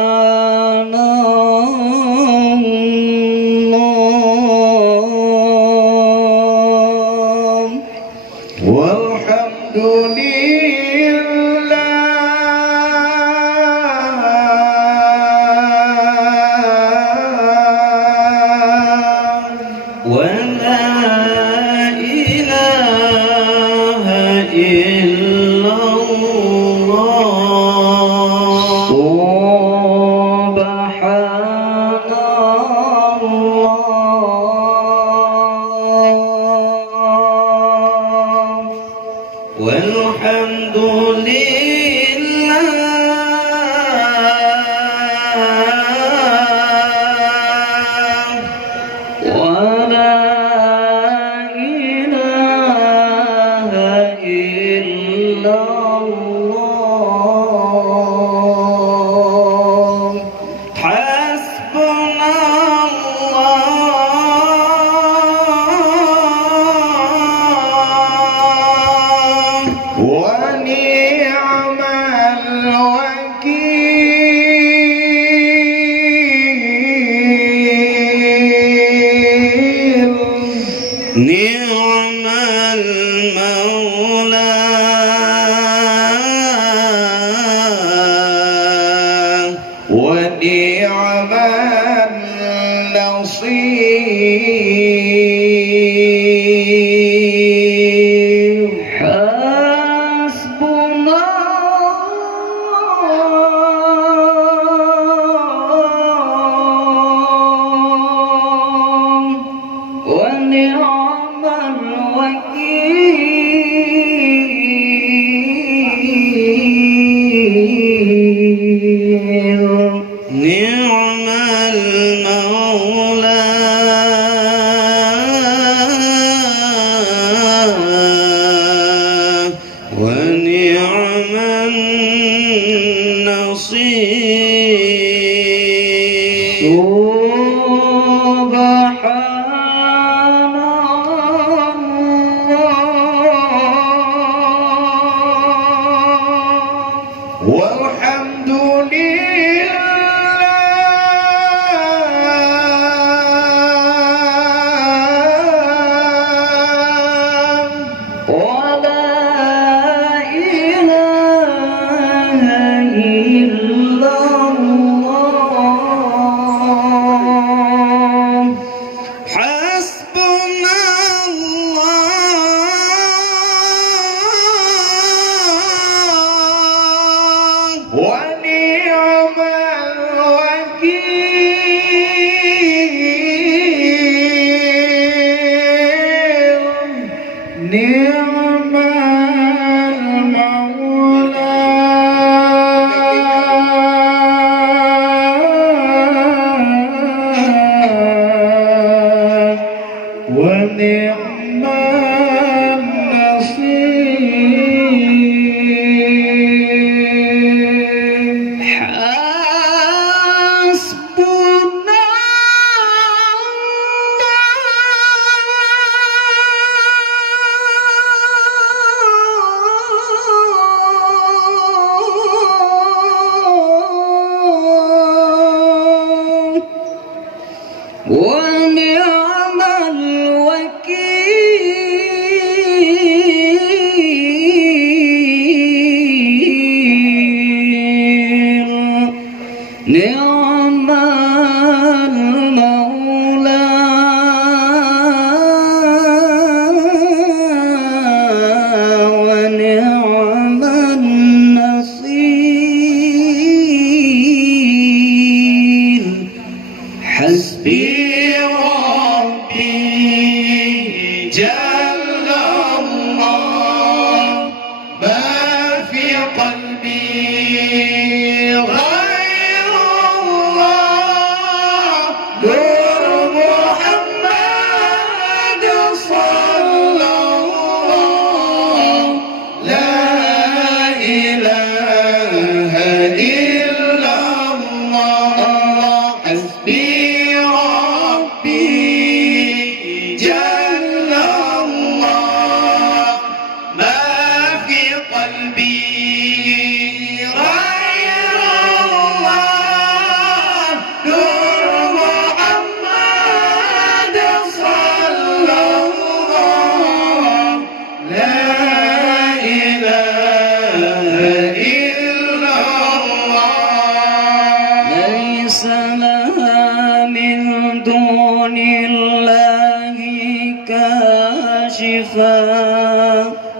سبحان الله والحمد لله ولا إله إلا الله سبحان الله والحمد لله ولا إله إلا الله حسبنا الله ونعم الوكيل نعم المولى ونعم النصير حسبنا الله ونعم الوكيل نعم المولى ونعم النصير سبحان الله والحمد لله ولا إله إلا الله حسبنا الله ونعم الوكيل نعم المولى ونعم النصير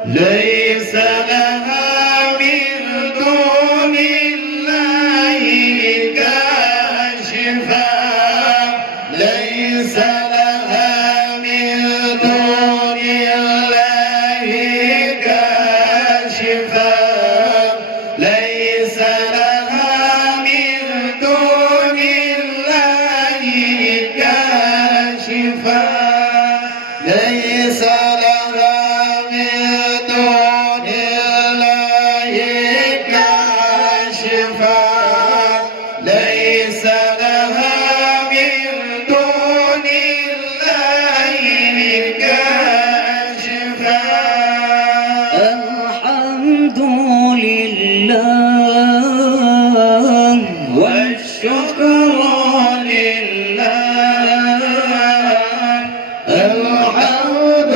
ليس لها من دون الله كاشفا ليس لها من دون الله كاشفا ليس لها من دون الله كاشفا ليس لها من دون الله كاشفا ليس لها من دون الله كاشفا الحمد لله والشكر لله الحمد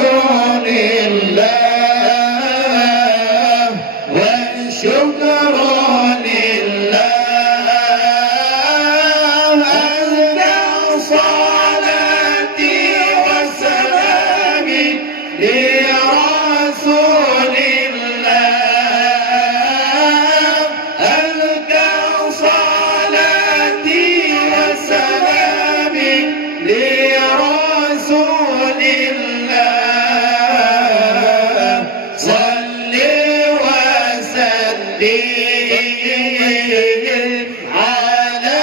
لله والشكر لله أزكى صلاتي وسلامي لرسول الله أزكى صلاتي وسلامي لرسول الله صل وسلم على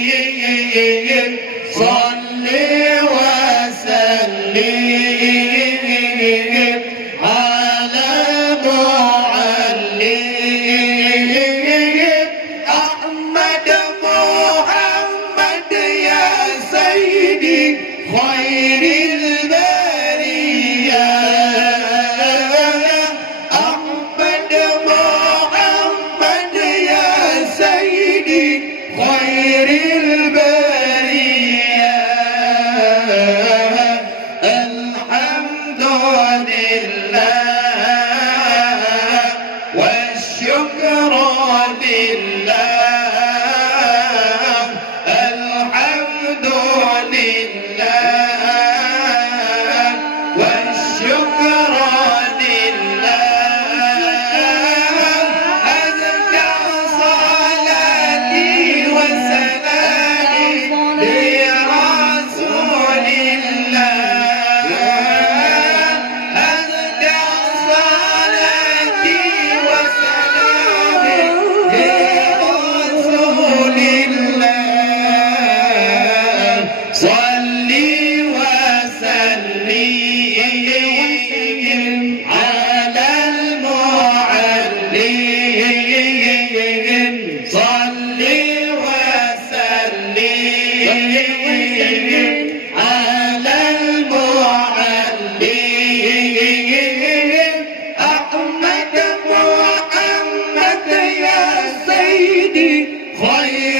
المعلم صل وسلم على المعلم أحمد محمد يا سيدي خير البرية أحمد محمد يا سيدي خير البرية الحمد لله والشكر لله الحمد لله والشكر لله أزكى صلاتي وسلامي لرسول الله أزكى صلاتي وسلامي لرسول الله صلي وسلم على المعلم صلي وسلم على المعلم أحمد محمد يا سيدي خير